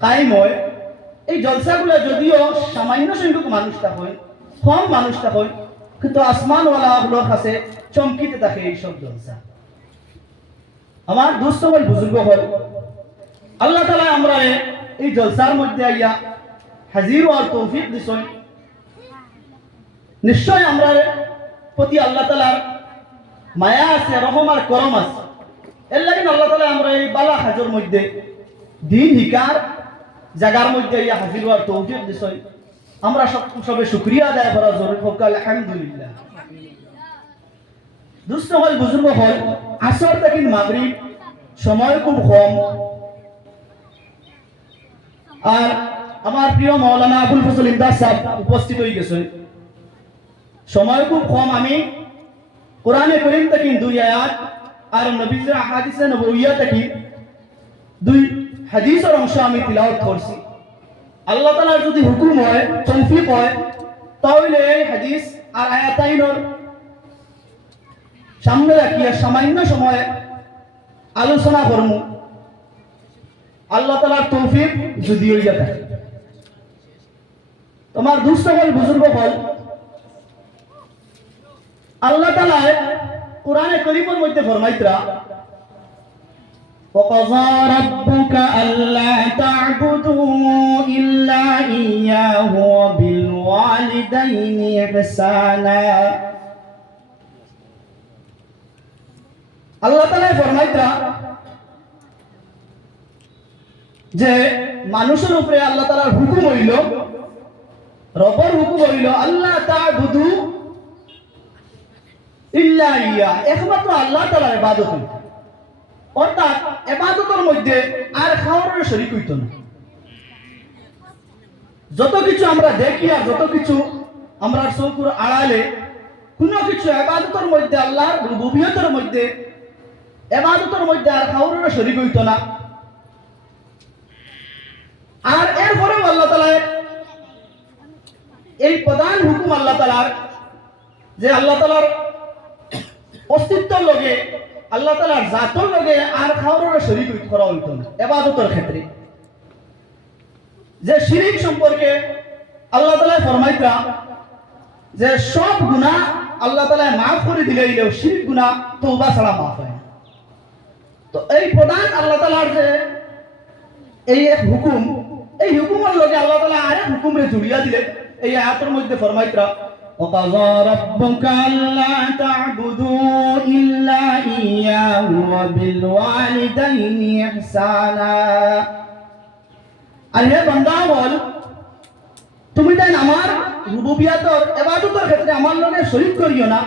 কায়েম হয় এই জলসাগুলো যদিও সামান্য সংখ্যক মানুষ হয়, কম মানুষ হয়, কিন্তু আসমানওয়ালা লোক আছে, চমকিতে থাকে এইসব জলসা। আমার দুস্থ হল বুজুর্গ হল আল্লাহ তালা আমরা এই জলসার মধ্যে আইয়া হাজির আর তৌফিক দিছই নিশ্চয় আমরা প্রতি আল্লাহ তালার মায়া আছে, রহম আর করম আছে। এর লাগে আল্লাহ তালা আমরা এই বালা হাজর মধ্যে দিন হিকার জায়গার মধ্যে ইয়া হাজির হওয়ার তৌফিক দিছই। আমরা সব সবে শুক্রিয়া আদায় করা জরুরি হোক, আলহামদুলিল্লাহ। দুষ্ট হল বুজুর্গ হল আসর থেকে মাগরিব সময় খুব কম। আর আমার প্রিয় মৌলানা আবুল ফজল ইমদাদ সাহেব উপস্থিত হয়ে গেছে। সময় খুব কম, আমি কোরআনে করিম থেকে দুই আয়াত আর নবীজের হাদিসে নবুইয়া থেকে দুই হাদিসের অংশ আমি তিলাওয়াত করছি। আল্লাহ তালার যদি হুকুম হয়, তৌফিক হয়, তাহলে এই হাদিস আর আয়াতাইনর সামনে রাখিয়া সামান্য সময়ে আলোচনা করমু। আল্লাহ তালার তৌফিক যদি হইয়া থাকে। তোমার দুস্থ হল বুজুর্গ হল আল্লাহ তালায় কোরআনে করিমের মধ্যে ফরমাইতরা وقضى ربك ألا تعبدوا إلا إياه وبالوالدين إحسانا আল্লাহ তালা ফরমাইতরা যে মানুষের উপরে আল্লাহ তালার হুকুম হইল রবর হুকুম হইল আল্লাহ তা বুধু ইল্লা ইয়া একমাত্র আল্লাহ তালার ইবাদত হইল অর্থাৎ এবাদতের মধ্যে আর খাওয়ার শরিক হইত না। যত কিছু আমরা দেখি আর যত কিছু আমরা চৌকুর আড়ালে, কোনো কিছু এবাদতের মধ্যে আল্লাহর রুবুবিয়তের মধ্যে, এবাদতের মধ্যে আর খাওয়ার শরিক হইত না। আর এরপরে আল্লাহ তালায় এই প্রধান হুকুম আল্লাহ তালার যে আল্লাহ তালার অস্তিত্বর লগে আল্লাহ তালার জাতর লগে আর খাওয়ার শরীর করা হইত না, এবাদতের ক্ষেত্রে যে শিরিক সম্পর্কে আল্লাহ তালায় ফরমাইতা, যে সব গুণা আল্লাহ তালায় মাফ করে দিলে দিলেও শিরিক গুণা তৌবা ছাড়া মাফ হয় না। তো এই প্রধান আল্লাহ তালার যে এই এক হুকুম, এই হুকুমের লগে আল্লাহ তালা আরেক হুকুমরে জুড়িয়া দিলে এই আয়াতের মধ্যে ফরমাইতরা وقضى ربك ألا تعبدوا إلا إياه وبالوالدين إحسانا আর হে বান্দা বল তুমি তাই আমার রুবুবিয়াতর এবাদতের ক্ষেত্রে আমার লগে শরীক করিও না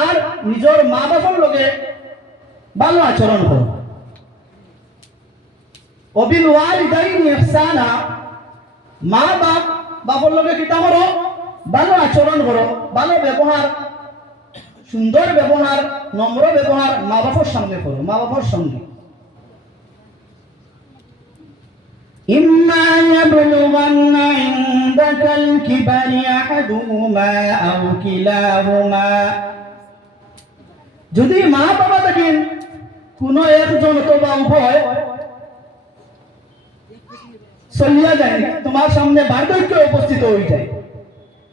আর নিজের মা বাবার লগে ভালো আচরণ করো অবিল ওয়ালিদাইন ইহসানা মা বাপ বাপর লগে কিতা করো ভালো আচরণ করো ভালো ব্যবহার সুন্দর ব্যবহার নম্র ব্যবহার মা বাবার সঙ্গে করো মা বাবার সঙ্গে إما يبلغن عندك الكبر أحدهما أو كلاهما যদি মা বাবা থাকেন কোনো একজন অথবা উভয় চলিয়া যায় তোমার সামনে বার্ধক্য উপস্থিত হয়ে যায়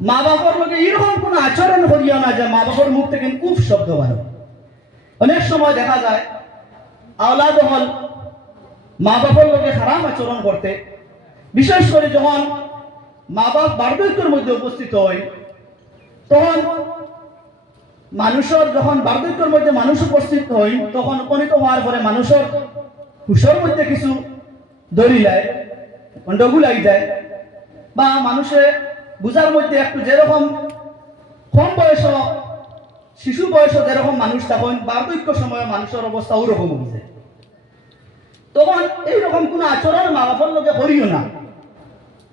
মা বাবার লোকে এরকম কোন আচরণ করিও না যে মা বাবার মুখ থেকে উফ শব্দ বার অনেক সময় দেখা যায়, আওলাদ হল মা বাবার লোকে খারাপ আচরণ করতে। বিশেষ করে যখন মা বাপ বার্ধক্যের মধ্যে উপস্থিত হয়, তখন মানুষের যখন বার্ধক্যের মধ্যে মানুষ উপস্থিত হয়, তখন উপনীত হওয়ার পরে মানুষের হুশর মধ্যে কিছু দড়িলায় গন্ডগুলাই যায় বা মানুষে বুঝার মধ্যে একটু যেরকম কম বয়স, শিশু বয়স যেরকম মানুষ, তখন বার্ধক্য সময়ে মানুষের অবস্থা ওরকম হয়েছে তখন এইরকম কোনো আচরণ মা বাবার লোকে করিও না।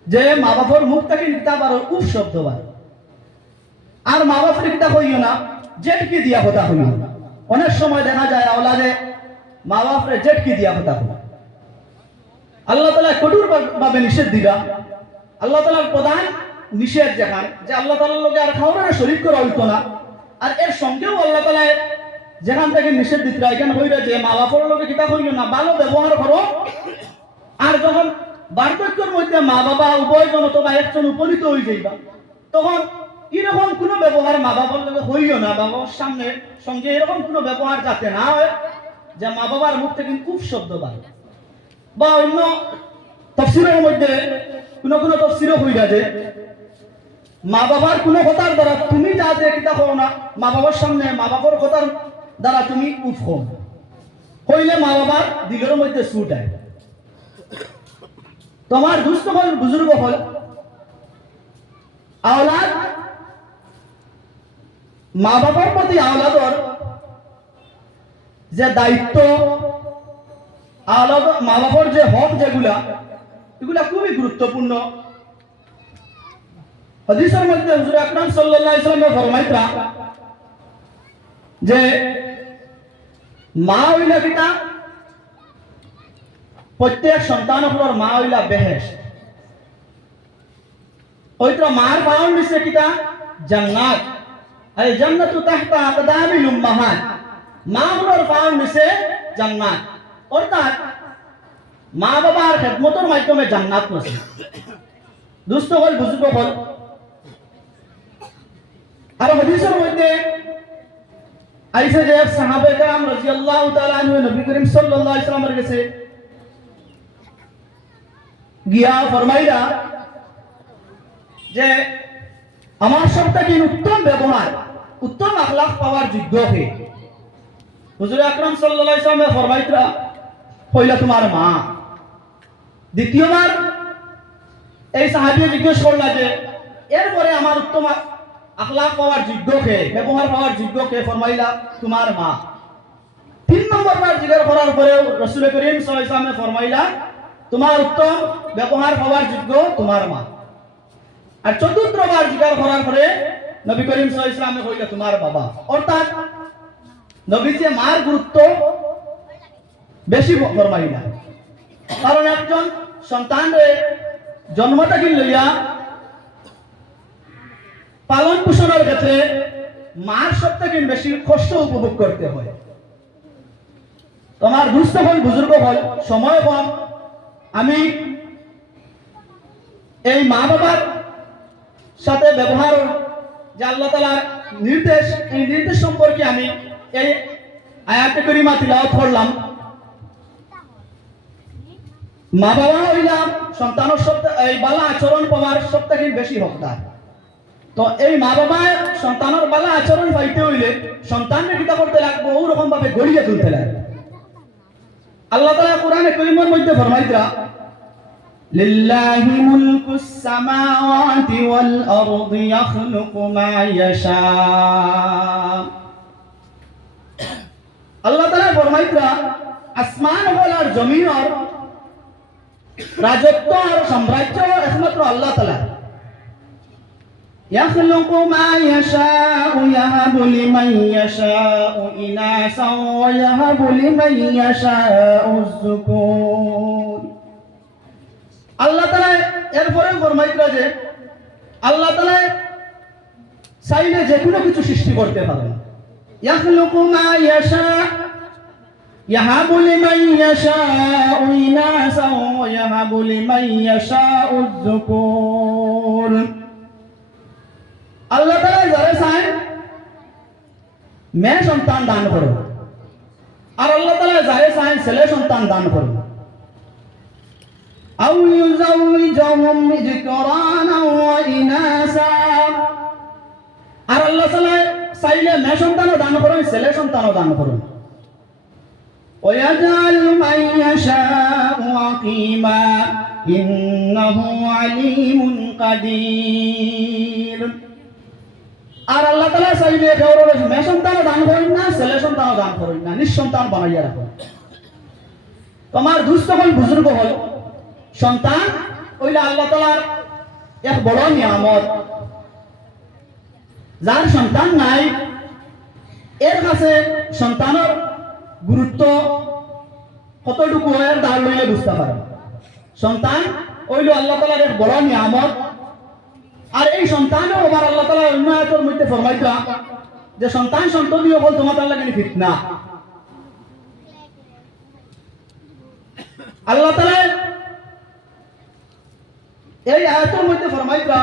যে মা বাপর মুখ থেকে কিতাব আর উপ শব্দ আর মা বাপের কিতাব হইও না জেটকি দিয়া কথা হইও না অনেক সময় দেখা যায় আওলাদে মা বাপরে জেটকি দিয়া কথা হইল আল্লাহ তালা কঠোর ভাবে নিষেধ দিলা। আল্লাহ তালার প্রধান নিষেধ যেখান যে আল্লাহ তালার লোকে আর খাওয়ার শরীর করা হইতো না। আর এর সঙ্গেও আল্লাহ তালা যেখান থেকে নিষেধ দিতে এখানে হইলে যে মা বাপের লোকে কিতাব হইও না, ভালো ব্যবহার করো। আর যখন বার্ধক্যের মধ্যে মা বাবা উভয়জন অথবা একজন উপনীত হয়ে যাইবা, তখন এরকম কোনো ব্যবহার মা বাবার লোকে হইও না। বাবার সামনে সঙ্গে এরকম কোনো ব্যবহার যাতে না হয়, যে মা বাবার মুখ থেকে খুব শব্দ বার বা অন্য তফসিরের মধ্যে কোনো কোনো তফসিরও হয়ে যাবে মা বাবার কোনো কথার দ্বারা তুমি যা যে কিতা হও না, মা বাবার সামনে, মা বাবার কথার দ্বারা তুমি উফ হও হইলে মা বাবার দিলের মধ্যে সুট আয়। তোমার দুস্থ হল বুজুর্গ হল, আওলাদ, মা বাবার প্রতি আওলাদর যে দায়িত্ব, আওলাদ মা বাবার যে হক যেগুলা, এগুলা খুবই গুরুত্বপূর্ণ। হাদিসের মধ্যে হুজুর আকরাম সাল্লাল্লাহু আলাইহি ওয়াসাল্লাম যে মা হইলা কিটা প্রত্যেক সন্তানগুলোর মা হইলা বেহেশ। ওইটা মার দিছে জান্নাত। এই জান্নাতু তাহতা উম্মাহাত মা গুলোর পাওন দিছে জান্নাত। অর্থাৎ মা বাবার খেদমতের মাধ্যমে জান্নাত নসিব দুস্থ হল, বুজুর্গ হল। আর হাদিসের মধ্যে আইসে যে সাহাবে কারাম রাদিয়াল্লাহু তাআলা আনহু নবী করিম সাল্লাল্লাহু আলাইহি ওয়াসাল্লামের কাছে গিয়া ফরমাইলা যে আমার সব থেকে উত্তম ব্যবহার, উত্তম আখলাক পাওয়ার যোগ্য হে হুজুর আকরাম সাল্লাল্লাহু আলাইহি ওয়াসাল্লাম ফরমাইতরা হইলা তোমার মা। দ্বিতীয়বার এই সাহাবিয়ে জিজ্ঞেস করলা যে, এরপরে আমার উত্তম আখলাক পাওয়ার যোগ্য কে ব্যবহার পাওয়ার যোগ্য কে ফরমাইলা তোমার মা। তিন নম্বর বার জিজ্ঞাসা করার পরেও রসুল করিম ওয়াসাল্লাম ফরমাইলা, তোমার উত্তম ব্যবহার পাওয়ার যোগ্য তোমার মা। আর চতুর্থবার জিজ্ঞাসা করার পরে নবী করিম ওয়াসাল্লাম কইলা তোমার বাবা। অর্থাৎ নবীজি মার গুরুত্ব বেশি ফরমাইলা। কারণ একজন সন্তানরে জন্ম থেকে লইয়া পালন পোষণের ক্ষেত্রে মার সব থেকে বেশি কষ্ট উপভোগ করতে হয়। তোমার দুস্থ হল বুজুর্গ হল সময় কম আমি এই মা বাবার সাথে ব্যবহার, যে আল্লাহ তালার নির্দেশ, এই নির্দেশ সম্পর্কে আমি এই আয়াতে করিমা তিলাওয়াত করলাম। মা বাবা হইলাম সন্তানের সপ্তাহ এই বালা আচরণ পাওয়ার সব থেকে বেশি হকদার। তো এই মা বাবা সন্তানের বালা আচরণ পাইতে হইলে সন্তানকে কিতা করতে লাগবে ওরকম ভাবে গড়িয়ে তুলতে লাগবে আল্লাহ তালা কোরআনে করিমের মধ্যে ফরমাইতরা لله ملك السماوات والأرض يخلق ما يشاء আল্লাহ তালা ফরমাইতরা আসমান হল আর জমিন আর রাজত্ব আর সাম্রাজ্য একমাত্র আল্লাহ তালা يخلق ما يشاء يهب لمن يشاء إناثا ويهب لمن يشاء الذكور আল্লাহ তালা এরপরে ফরমাইতরা যে আল্লাহ তালা চাইলে যে কোনো কিছু সৃষ্টি করতে পারেন يخلق ما يشاء يهب لمن يشاء إناثا ويهب لمن يشاء الذكور আল্লাহ তালা যারা চায় মেয়ে সন্তান দান করো আর আল্লাহ তালা যারে চায় ছেলে সন্তান দান করো أو يزوجهم ذكرانا وإناثا আর আল্লাহ তাআলা চাইলে মেয়ে সন্তানও দান করুন ছেলে সন্তানও দান করুন ويجعل من يشاء عقيما إنه عليم قدير আর আল্লাহ তালা চাইলে কেউর মেয়ে সন্তানও দান করেন না, ছেলে সন্তানও দান করেন না নিঃসন্তান বানাইয়া রাখুন। তোমার দুস্থ হল, বুজুর্গ হল, সন্তান ওইটা আল্লাহ তালার এক বড় নিয়ামত। যার সন্তান নাই, এর কাছে সন্তানের গুরুত্ব কতটুকু এর দাঁড় লইলে বুঝতে পারে সন্তান ওইল আল্লাহ তালার এক বড় নিয়ামত। আর এই সন্তানও আমার আল্লাহ তালা অন্য আয়তের মধ্যে ফরমাইতা, যে সন্তান সন্ততি হল তোমার তার লাগে ফিতনা। আল্লাহ তালা এই আয়তের মধ্যে ফরমাইতা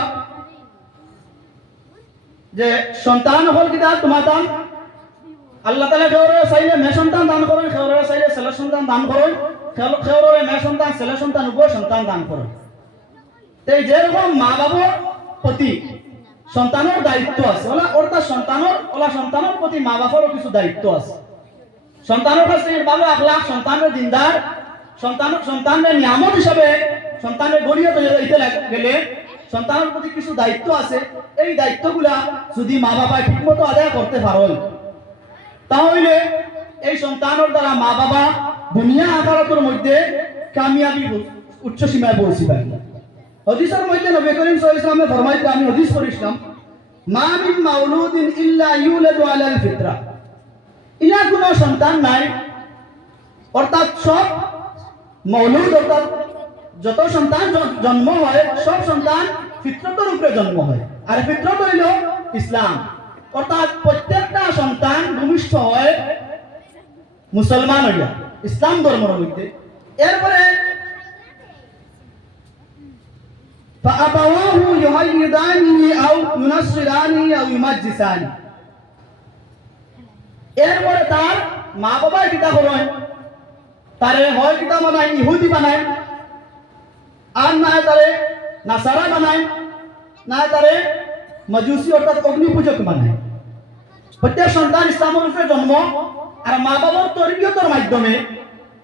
যে সন্তান হল কিতা তোমার দান। আল্লাহ তালা খেওরে চাইলে মে সন্তান দান করেন খেওরে চাইলে ছেলে সন্তান দান করেন খেওরে মে সন্তান, ছেলে সন্তান, উভয় সন্তান দান করেন। এই যেরকম মা বাবার প্রতি সন্তানের দায়িত্ব আছে। ওলা অর্থাৎ সন্তানের ওলা সন্তানের প্রতি মা বাবারও কিছু দায়িত্ব আছে। সন্তানের কাছে ভালো আখলাখ সন্তানের দিনদার সন্তান সন্তানের নিয়ামত হিসাবে সন্তানের গড়িয়ে গেলে সন্তানের প্রতি কিছু দায়িত্ব আছে। এই দায়িত্বগুলা যদি মা বাবা ঠিকমতো আদায় করতে পারেন তাহলে এই সন্তানের দ্বারা মা বাবা দুনিয়া আকারতের মধ্যে কামিয়াবি উচ্চ সীমায় পারে হদিসের মধ্যে নবী করিম সাল্লাল্লাহু আলাইহি আমি হদিস পড়িছিলাম মা মিন মাউলুদিন ইল্লা ইউলাদু আলাল ফিতরা। ইলা কোনো সন্তান নাই, অর্থাৎ সব মৌলুদ, অর্থাৎ যত সন্তান জন্ম হয়, সব সন্তান ফিতরতের উপরে জন্ম হয়। আর ফিতরত হইল ইসলাম। অর্থাৎ প্রত্যেকটা সন্তান ভূমিষ্ঠ হয় মুসলমান হইয়া, ইসলাম ধর্মের মধ্যে। এরপরে فأبواه يهيدانه أو ينصرانه أو يمجسانه এরপরে তার মা বাবা কিতা করেন তারে হয় কিতা বানায় ইহুদি বানায় আর না তারে নাসারা বানায় না তারে মজুসি অর্থাৎ অগ্নি পূজক বানায় প্রত্যেক সন্তান ইসলামের উপরে জন্ম আর মা বাবার তরবিয়তের মাধ্যমে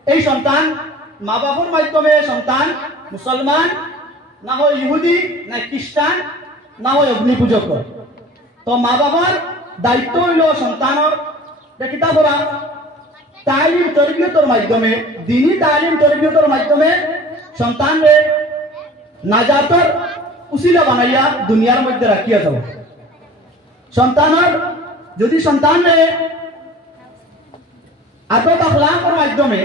এই সন্তান মা বাবার মাধ্যমে সন্তান মুসলমান না হয় ইহুদি, না খ্রিস্টান, না হয় অগ্নি পূজক তো মা বাবার দায়িত্ব হইল সন্তানের যে কিতা করা তালিম তরবিয়তের মাধ্যমে, দিনী তালিম তরবিয়তের মাধ্যমে সন্তানরে নাজাতর উসিলা বানাইয়া দুনিয়ার মধ্যে রাখিয়া যাব। সন্তানের যদি সন্তানরে আদত আখলাকের মাধ্যমে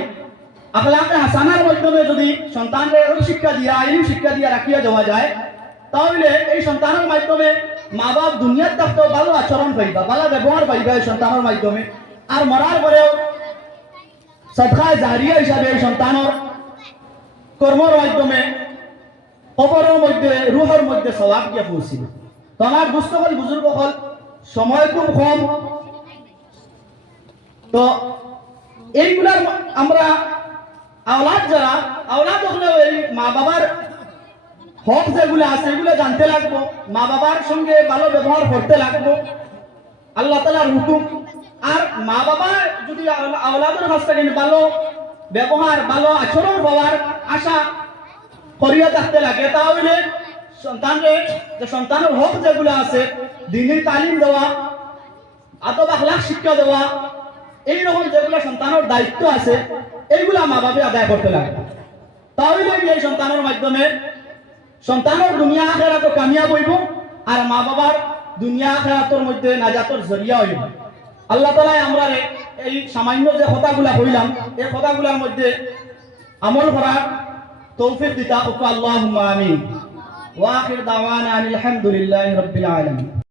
আখলাকে হাসানার মাধ্যমে যদি সন্তানকে এরূপ শিক্ষা দিয়া আইন শিক্ষা দিয়া রাখিয়া যাওয়া যায়, তাহলে এই সন্তানের মাধ্যমে মা বাপ দুনিয়ার থাকতেও ভালো আচরণ পাইবা, ভালো ব্যবহার পাইবা এই সন্তানের মাধ্যমে। আর মরার পরেও সদকায় জারিয়া হিসাবে এই সন্তানের কর্মর মাধ্যমে কবরের মধ্যে রুহের মধ্যে সবাব গিয়ে পৌঁছিল তো আমার বুঝতে হল বুজুর্গ হল সময় খুব কম। তো এইগুলার আমরা আওলাদ যারা, আওলাদ হলেও এই মা বাবার হক যেগুলো আছে, এগুলো জানতে লাগবো। মা বাবার সঙ্গে ভালো ব্যবহার করতে লাগবো। আল্লাহ তালার হুকুম। আর মা বাবা যদি আওলাদের কাছ থেকে ভালো ব্যবহার, ভালো আচরণ হওয়ার আশা করিয়া থাকতে লাগে, তাহলে সন্তানকে যে সন্তানের হক যেগুলো আছে, দিনের তালিম দেওয়া আদব আখলাখ শিক্ষা দেওয়া এইরকম যেগুলো সন্তানের দায়িত্ব আছে, এইগুলা মা বাবা আদায় করতে লাগে। তাহলে এই সন্তানের মাধ্যমে সন্তানের দুনিয়া আখেরাত কামিয়াব হইব আর মা বাবার দুনিয়া আখেরাতর মধ্যে নাজাতর জরিয়া হইব। আল্লাহ তালাই আমরা এই সামান্য যে কথাগুলা হইলাম এই কথাগুলার মধ্যে আমল করার তৌফিক দিতা। আল্লাহ আমিন। ওয়াখির দাওয়ানা আনিল হামদুলিল্লাহি রাব্বিল আলামিন।